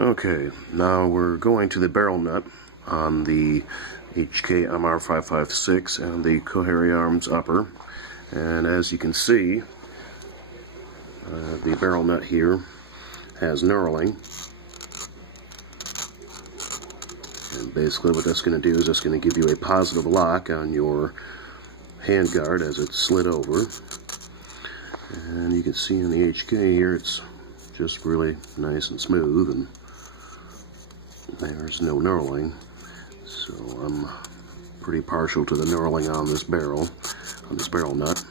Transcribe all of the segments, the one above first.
Okay, now we're going to the barrel nut on the HK MR556 and the Coharie Arms upper. And as you can see, the barrel nut here has knurling. And basically what that's going to do is it's going to give you a positive lock on your handguard as it's slid over. And you can see in the HK here it's just really nice and smooth, and there's no knurling. So I'm pretty partial to the knurling on this barrel nut.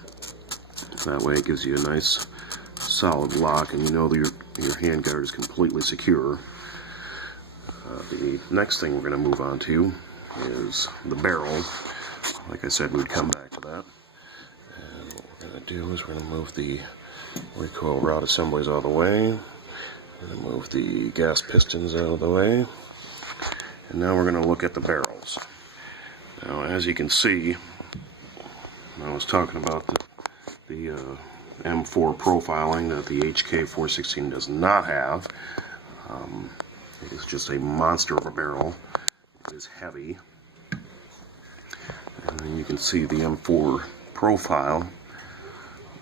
That way it gives you a nice solid lock, and you know that your handguard is completely secure. The next thing we're going to move on to is the barrel. Like I said, we'd come back to that. And what we're going to do is we're going to move the recoil rod assemblies out of the way. We're going to move the gas pistons out of the way. And now we're going to look at the barrels. Now, as you can see, I was talking about the M4 profiling that the HK416 does not have. It is just a monster of a barrel. It is heavy. And then you can see the M4 profile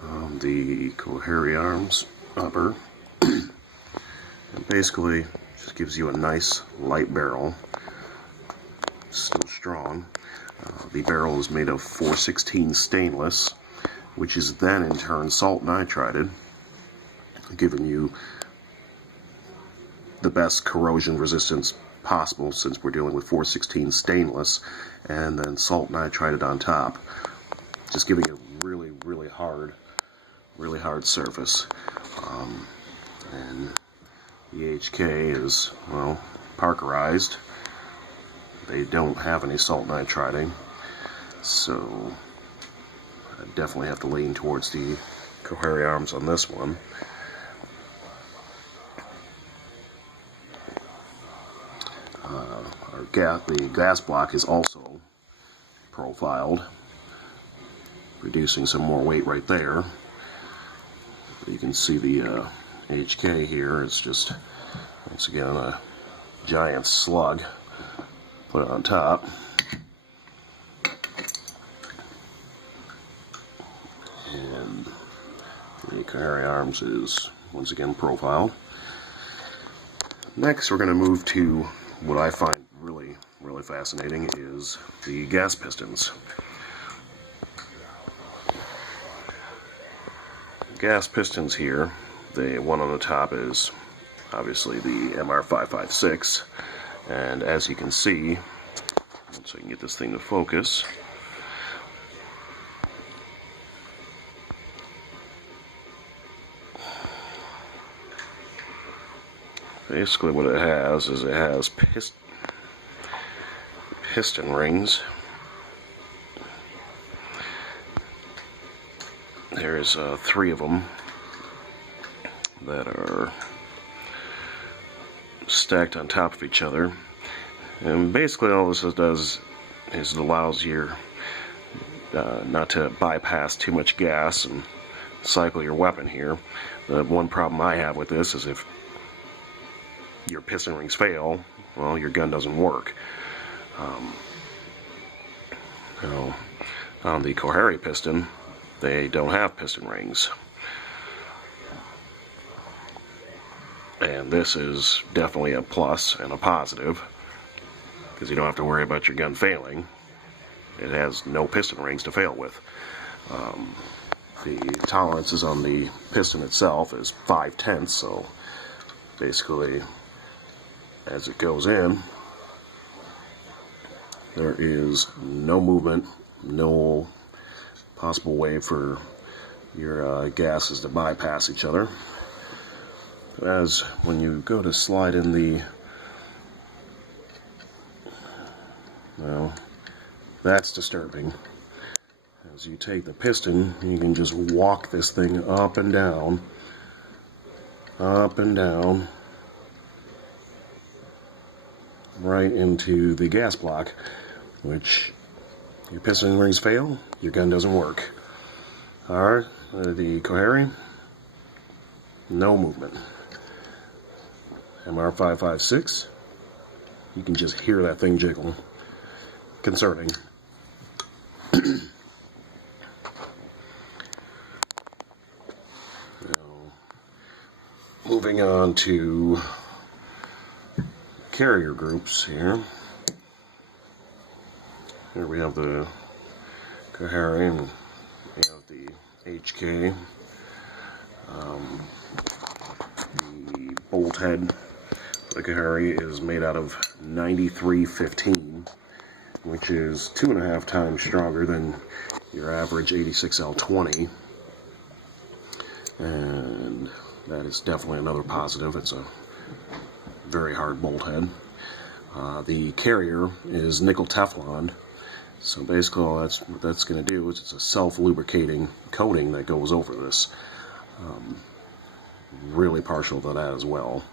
of the Coharie Arms upper. And basically, just gives you a nice light barrel. Still strong. The barrel is made of 416 stainless, which is then in turn salt nitrided, giving you the best corrosion resistance possible, since we're dealing with 416 stainless and then salt nitrided on top, just giving it a really hard surface. And the HK is, well, Parkerized. They don't have any salt nitriding, so I definitely have to lean towards the Coharie Arms on this one. The gas block is also profiled, reducing some more weight right there. You can see the HK here. It's just, once again, a giant slug. Put it on top. And the Coharie Arms is once again profiled. Next, we're going to move to what I find really fascinating is the gas pistons. Gas pistons here, the one on the top is obviously the MR556, and as you can see, once I can get this thing to focus, basically what it has is it has piston rings. There's 3 of them that are stacked on top of each other, and basically all this does is it allows your not to bypass too much gas and cycle your weapon here. The one problem I have with this is if your piston rings fail, well, your gun doesn't work. On the Coharie piston, they don't have piston rings. And this is definitely a plus and a positive, because you don't have to worry about your gun failing. It has no piston rings to fail with. The tolerances on the piston itself is 5/10, so basically as it goes in, there is no movement, no possible way for your gases to bypass each other. As when you go to slide in the, well, that's disturbing. As you take the piston, you can just walk this thing up and down, right into the gas block, which your piston rings fail, your gun doesn't work. Alright, the Coharie, no movement. MR556. You can just hear that thing jiggle. Concerning. Now, moving on to carrier groups here. Here we have the Kahari and we have the HK. The bolt head for the Kahari is made out of 9315, which is 2.5 times stronger than your average 86L20. And that is definitely another positive. It's a very hard bolt head. The carrier is nickel Teflon. So basically all what that's going to do is it's a self-lubricating coating that goes over this. Really partial to that as well.